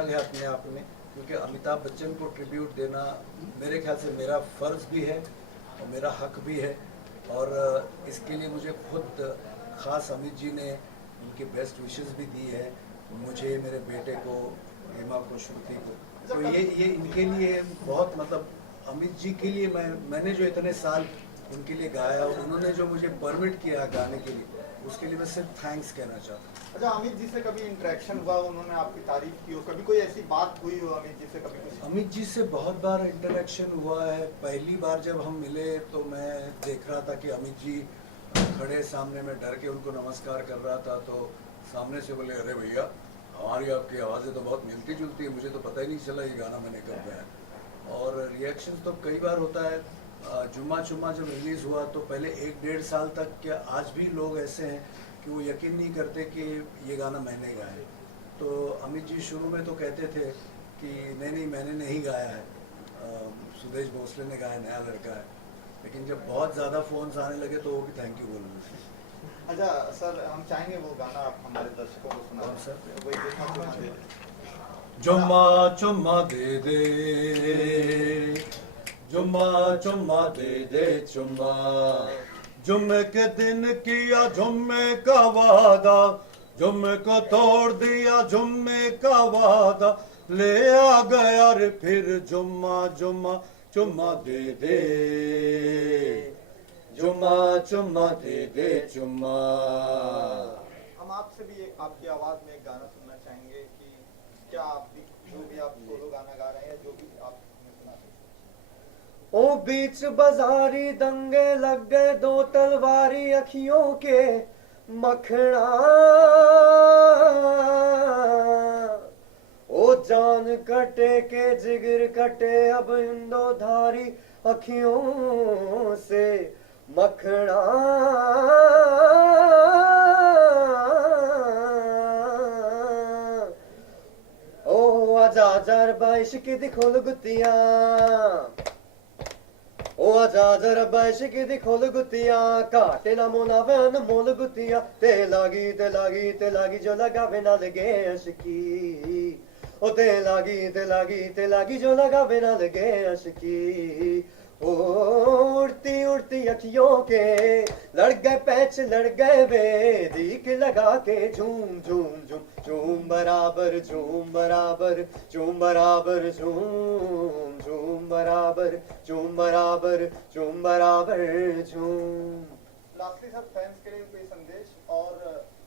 अलग है अपने आप में, क्योंकि अमिताभ बच्चन को ट्रिब्यूट देना मेरे ख्याल से मेरा फ़र्ज़ भी है और मेरा हक भी है। और इसके लिए मुझे खुद ख़ास अमित जी ने उनके बेस्ट विशेस भी दी है, मुझे, मेरे बेटे को, हेमा को, श्रुति को। तो ये इनके लिए बहुत, मतलब अमित जी के लिए मैंने जो इतने साल उनके लिए गाया और उन्होंने जो मुझे परमिट किया गाने के लिए, उसके लिए मैं सिर्फ थैंक्स कहना चाहता हूँ। अच्छा, अमित जी से कभी इंटरेक्शन हुआ, उन्होंने आपकी तारीफ की हो, कभी कोई ऐसी बात हुई हो अमित जी से कभी कुछ? अमित जी से बहुत बार इंटरेक्शन हुआ है। पहली बार जब हम मिले तो मैं देख रहा था कि अमित जी खड़े सामने, में डर के उनको नमस्कार कर रहा था, तो सामने से बोले, अरे भैया हमारी आपकी आवाज़ें तो बहुत मिलती जुलती है, मुझे तो पता ही नहीं चला ये गाना मैंने कब गाया। और रिएक्शन तो कई बार होता है। जुम्मा चुम्मा जब रिलीज़ हुआ तो पहले 1-1.5 साल तक, क्या आज भी लोग ऐसे हैं कि वो यकीन नहीं करते कि ये गाना मैंने गाया है। तो अमित जी शुरू में तो कहते थे कि नहीं मैंने नहीं गाया है, सुदेश भोसले ने गाया, नया लड़का है। लेकिन जब बहुत ज़्यादा फ़ोन्स आने लगे तो वो भी थैंक यू बोलने। अच्छा सर, हम चाहेंगे वो गाना आप हमारे दर्शकों को सुना। कौन सा? वही देखा सुना। जुम्मा चुम्मा दे दे, जुम्मा चुम्मा दे दे चुम्मा, जुम्मे के दिन किया जुम्मे का वादा, जुम्मे को तोड़ दिया जुम्मे का वादा, ले आ गया रे फिर जुम्मा जुम्मा चुम्मा दे दे, जुम्मा चुम्मा दे दे चुम्मा। हम आपसे भी आपकी आवाज में एक गाना सुनना चाहेंगे कि क्या आप भी जो भी आप सोलो गाना गा रहे हैं, जो भी आप हमें सुना सकते। ओ बीच बाजारी दंगे लग गए, दो तलवारी अखियों के मखना, ओ जान कटे के जिगर कटे अब इन दो धारी अखियों से मखना। ओ आजा जार बाइश की दिखोल गुतिया, ओ आजा जरा बाइश की दिखोल गुतिया, काटे ला मोना वैन मोल गुतिया, ते लागी जो लगावे ना लगे अशकी, ओ ते लागी जो लगावे ना लगे अशकी। ओ उड़ती उड़ती अखियों के लड़ गए पैच लड़ गए वे, दीक लगा के झूम झूम झूम झूम बराबर झूम बराबर झूम बराबर झूम झूम बराबर झूम बराबर झूम बराबर झूम। लास्टली सर, फैंस के लिए कोई संदेश, और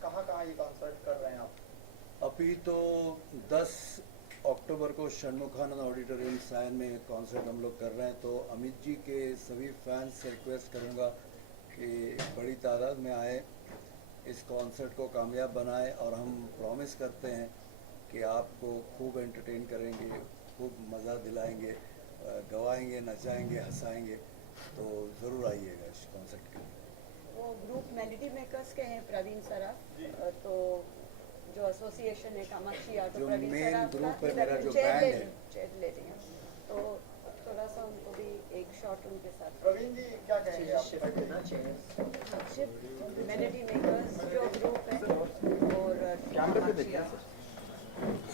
कहाँ ये कॉन्सर्ट कर रहे हैं आप? अभी तो 10 अक्टूबर को षण्मुखानंद ऑडिटोरियम सायन में कॉन्सर्ट हम लोग कर रहे हैं। तो अमित जी के सभी फैंस से रिक्वेस्ट करूंगा कि बड़ी तादाद में आए, इस कॉन्सर्ट को कामयाब बनाएं, और हम प्रॉमिस करते हैं कि आपको खूब एंटरटेन करेंगे, खूब मज़ा दिलाएंगे, गवाएंगे, नचाएंगे, हंसाएंगे। तो ज़रूर आइएगा इस कॉन्सर्ट के लिए। वो ग्रुप मेलोडी मेकर्स के हैं प्रवीण सराफ, तो जो एसोसिएशन है कामाक्षी आर्ट, जो प्रवीण मेन सराफ ग्रुप का है मेरा, जो चेयर बैंड ले है, चेयर ले रही हैं, तो थोड़ा सा उनको भी एक शॉट उनके साथ। प्रवीण जी क्या कहेंगे आप? शिव मेलोडी मेकर्स जो ग्रुप है, और कामाक्षी आर्ट।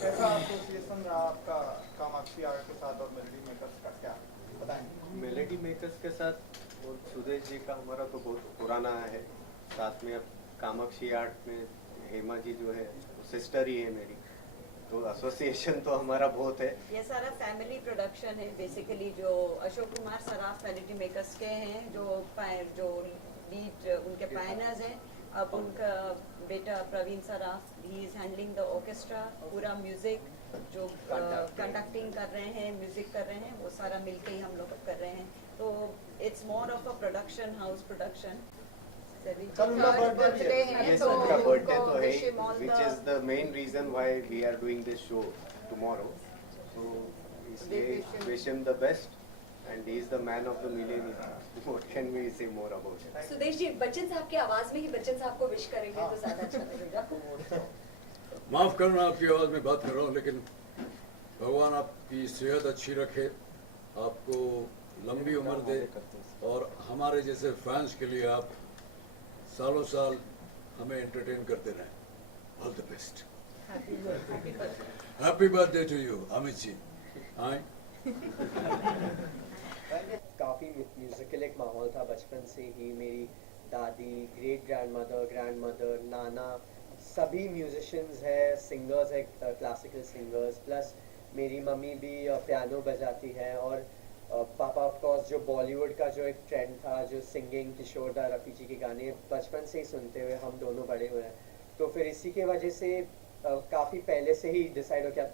कैसा एसोसिएशन रहा आपका कामाक्षी आर्ट के साथ और मेलोडी मेकर्स का, क्या बताएंगे? मेलोडी मेकर्स के साथ और सुदेश जी का हमारा तो बहुत पुराना है साथ में। अब कामाक्षी आर्ट में हेमा जी जो है सिस्टर ही है मेरी, तो एसोसिएशन तो हमारा बहुत है। ये सारा फैमिली प्रोडक्शन है बेसिकली। जो अशोक कुमार सराफ मेलोडी मेकर्स के हैं, जो लीड उनके पायनर्स हैं। अब उनका बेटा Praveen Saraf, he is handling the orchestra, पूरा म्यूजिक जो कंडक्टिंग कर रहे हैं, म्यूजिक कर रहे हैं, वो सारा मिलके ही हम लोग कर रहे हैं। तो it's more of a production house production. कल उनका बर्थडे भी है। Yes, उनका बर्थडे तो है, which is the main reason why we are doing this show tomorrow. So इसलिए wish him the best, and he is the man of the millennium. What can we say more about it? Sudesh ji, Bachchan साहब की आवाज में ही बच्चन साहब को wish करेंगे तो ज्यादा अच्छा लगेगा। माफ़ करना आपकी आवाज़ में बात कर रहा हूँ, लेकिन भगवान आपकी सेहत अच्छी रखे, आपको लंबी उम्र दे, और हमारे जैसे फैंस के लिए आप सालों साल हमें एंटरटेन करते रहें। All the best. Happy birthday to you Amit ji. हाँ काफ़ी म्यूज़िकल एक माहौल था बचपन से ही। मेरी दादी, ग्रेट ग्रैंड मदर, नाना सभी म्यूजिशियंस हैं, सिंगर्स है, क्लासिकल सिंगर्स। प्लस मेरी मम्मी भी पियानो बजाती है। और पापा ऑफ कोर्स जो बॉलीवुड का जो एक ट्रेंड था, जो सिंगिंग, किशोर दा, रफ़ी जी के गाने बचपन से ही सुनते हुए हम दोनों बड़े हुए हैं। तो फिर इसी के वजह से काफ़ी पहले से ही डिसाइड हो गया।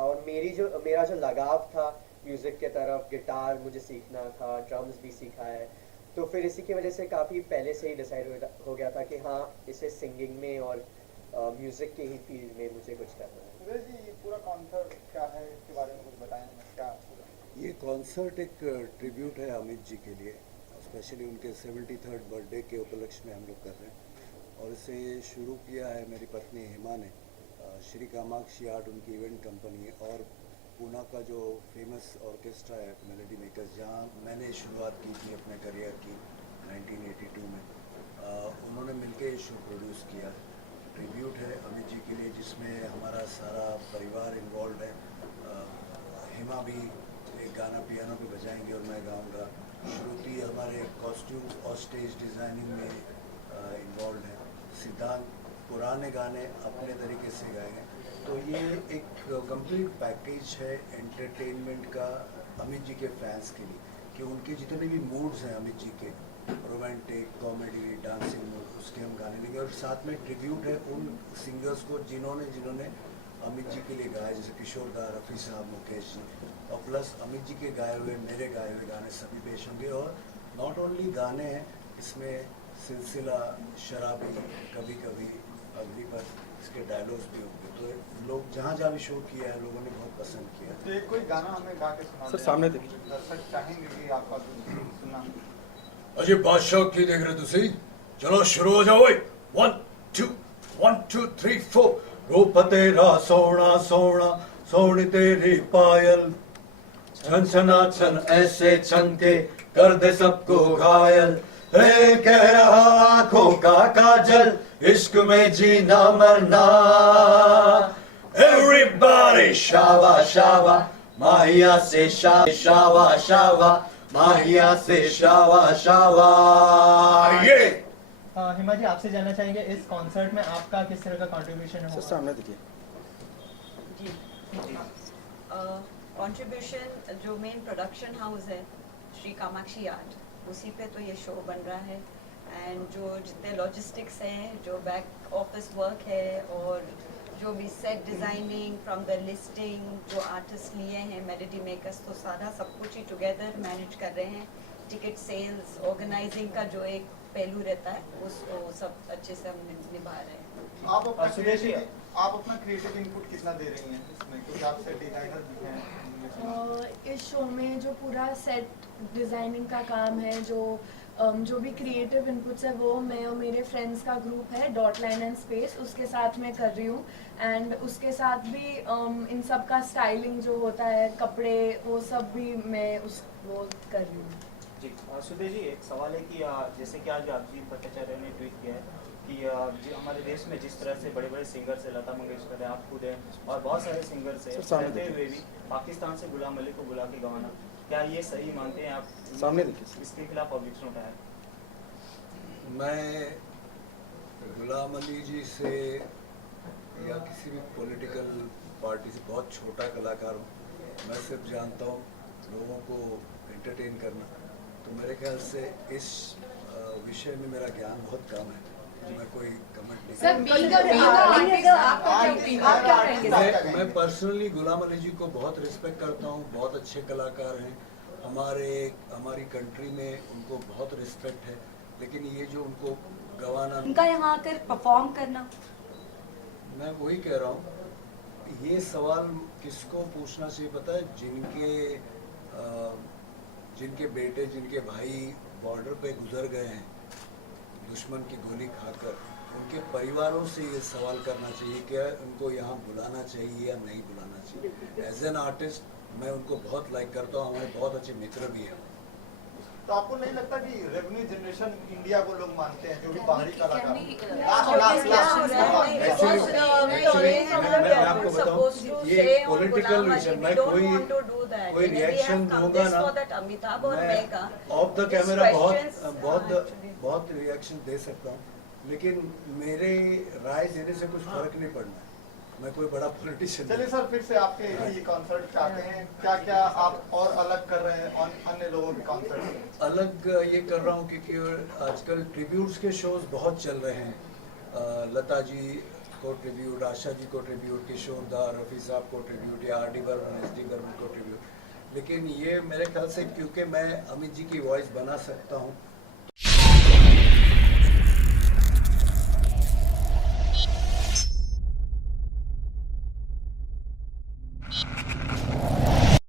और मेरा जो लगाव था म्यूज़िक के तरफ, गिटार मुझे सीखना था, ड्रम्स भी सीखा है। तो फिर इसी की वजह से काफ़ी पहले से ही डिसाइड हो गया था कि हाँ, इसे सिंगिंग में और म्यूज़िक के ही फील्ड में मुझे कुछ करना है। सुरेश जी, ये पूरा कॉन्सर्ट क्या है, इसके बारे में कुछ बताएं हमें, क्या पूरा? ये कॉन्सर्ट एक ट्रिब्यूट है अमित जी के लिए, स्पेशली उनके 73rd बर्थडे के उपलक्ष्य में हम लोग कर रहे हैं। और इसे शुरू किया है मेरी पत्नी हेमा ने। श्री कामाक्षी आर्ट उनकी इवेंट कंपनी है, और पूना का जो फेमस ऑर्केस्ट्रा है मेलोडी मेकर्स, जहाँ मैंने शुरुआत की थी अपने करियर की 1982 में, उन्होंने मिलके शो प्रोड्यूस किया। ट्रिब्यूट है अमित जी के लिए, जिसमें हमारा सारा परिवार इन्वॉल्व है। हेमा भी एक गाना पियानो पे बजाएंगे और मैं गाऊंगा। श्रुति हमारे कॉस्ट्यूम्स और स्टेज डिज़ाइनिंग में इन्वॉल्व है। सिद्धांत पुराने गाने अपने तरीके से गाएंगे। तो ये एक कंप्लीट पैकेज है एंटरटेनमेंट का अमित जी के फैंस के लिए, कि उनके जितने भी मूड्स हैं अमित जी के, रोमांटिक, कॉमेडी, डांसिंग मूड, उसके हम गाने लेंगे। और साथ में ट्रिब्यूट है उन सिंगर्स को जिन्होंने अमित जी के लिए गाया, जैसे किशोर दा, रफ़ी साहब, मुकेश जी। और प्लस अमित जी के गाए हुए, मेरे गाए हुए गाने सभी पेश होंगे। और नॉट ओनली गाने हैं, इसमें सिलसिला, शराबी, कभी कभी, अगली पर, इसके डायलॉग्स भी होंगे। तो लोग जहाँ जहाँ भी शो किया है, लोगों ने बहुत पसंद किया। तो एक कोई गाना हमें गा के सुना सर, दें। सामने देखिए। दर्शक चाहेंगे कि आपका सुनना। अजय बादशाह की देख रहे तुसी, चलो शुरू हो जाओ। 1 2 3 4। रूप तेरा सोना सोना, सोनी तेरी पायल, छन छना छन ऐसे छन के कर दे सबको घायल। रे कह रहा आंखों का काजल, इश्क में जीना मरना। Everybody शावा शावा, माहिया से शावा शावा, माहिया से शावा शावा। ये हिमा जी, आपसे जानना चाहेंगे इस कॉन्सर्ट में आपका किस तरह का कंट्रीब्यूशन सर, होगा? सामने देखिए। जी कंट्रीब्यूशन जो मेन प्रोडक्शन हाउस है श्री कामाक्षी आर्ट, उसी पे तो ये शो बन रहा है। एंड जो जितने लॉजिस्टिक्स हैं, जो बैक ऑफिस वर्क है, और जो भी set designing from the listing, जो आर्टिस्ट लिए हैं मेलोडी मेकर्स, तो सारा सब कुछ ही टुगेदर मैनेज कर रहे हैं। टिकट सेल्स, ऑर्गेनाइजिंग का जो एक पहलू रहता है, उसको सब अच्छे से हम निभा रहे हैं। आप अपना क्रिएटिव इनपुट कितना दे रही हैं इसमें, क्योंकि आप सेट डिजाइनर भी हैं? इस शो में जो पूरा सेट डिज़ाइनिंग का काम है, जो भी क्रिएटिव इनपुट्स है, वो मैं और मेरे फ्रेंड्स का ग्रुप है डॉट लाइन एंड स्पेस, उसके साथ मैं कर रही हूँ। एंड उसके साथ भी इन सब का स्टाइलिंग जो होता है, कपड़े, वो सब भी मैं वो कर रही हूँ। जी सुदेश जी, एक सवाल है कि जैसे कि आज अभिजीत भट्टाचार्य ने ट्वीट किया है कि हमारे देश में जिस तरह से बड़े बड़े सिंगर्स है, लता मंगेशकर है, आप खुद हैं, और बहुत सारे सिंगर्स हैं, रहते हुए भी पाकिस्तान से गुलाम अली को बुला के गवाना, क्या ये सही मानते हैं आप? सामने देखिए। इसके खिलाफ ऑब्जेक्शन उठाया? मैं गुलाम अली जी से या किसी भी पॉलिटिकल पार्टी से बहुत छोटा कलाकार हूँ। मैं सिर्फ जानता हूँ लोगों को एंटरटेन करना। तो मेरे ख्याल से इस विषय में मेरा ज्ञान बहुत कम है, तो मैं कोई कमेंट नहीं करूँगा। मैं पर्सनली गुलाम अली जी को बहुत रिस्पेक्ट करता हूँ, बहुत अच्छे कलाकार हैं। हमारी कंट्री में उनको बहुत रिस्पेक्ट है, लेकिन ये जो उनको गवाना, उनका यहाँ आकर परफॉर्म करना, मैं वही कह रहा हूँ, ये सवाल किसको पूछना चाहिए पता है? जिनके बेटे, जिनके भाई बॉर्डर पे गुजर गए हैं दुश्मन की गोली खाकर, उनके परिवारों से ये सवाल करना चाहिए कि उनको यहाँ बुलाना चाहिए या नहीं बुलाना चाहिए। एज एन आर्टिस्ट मैं उनको बहुत लाइक करता हूँ, हमारे बहुत अच्छे मित्र भी हैं। तो आपको नहीं लगता कि रेवेन्यू जनरेशन इंडिया को लोग मानते हैं जो भी बाहरी कलाकार मैं आपको बताऊं, ये पॉलिटिकल विषय, मैं कोई रिएक्शन दूंगा ना, मैं ऑफ द कैमरा बहुत रिएक्शन दे सकता हूँ, लेकिन मेरे राय देने से कुछ फर्क नहीं पड़ना है। मैं कोई बड़ा पॉलिटिशियन। चलिए सर, फिर से आपके ये कॉन्सर्ट पे आते हैं, क्या क्या आप और अलग कर रहे हैं अन्य लोगों के कॉन्सर्ट से? अलग ये कर रहा हूँ क्योंकि आजकल ट्रिब्यूट्स के शोज बहुत चल रहे हैं। लता जी को ट्रिब्यूट, आशा जी को ट्रिब्यूट, किशोर दा, रफ़ी साहब को ट्रिब्यूट, या R D Burman, S D Burman को ट्रिब्यूट। लेकिन ये मेरे ख्याल से क्योंकि मैं अमित जी की वॉइस बना सकता हूँ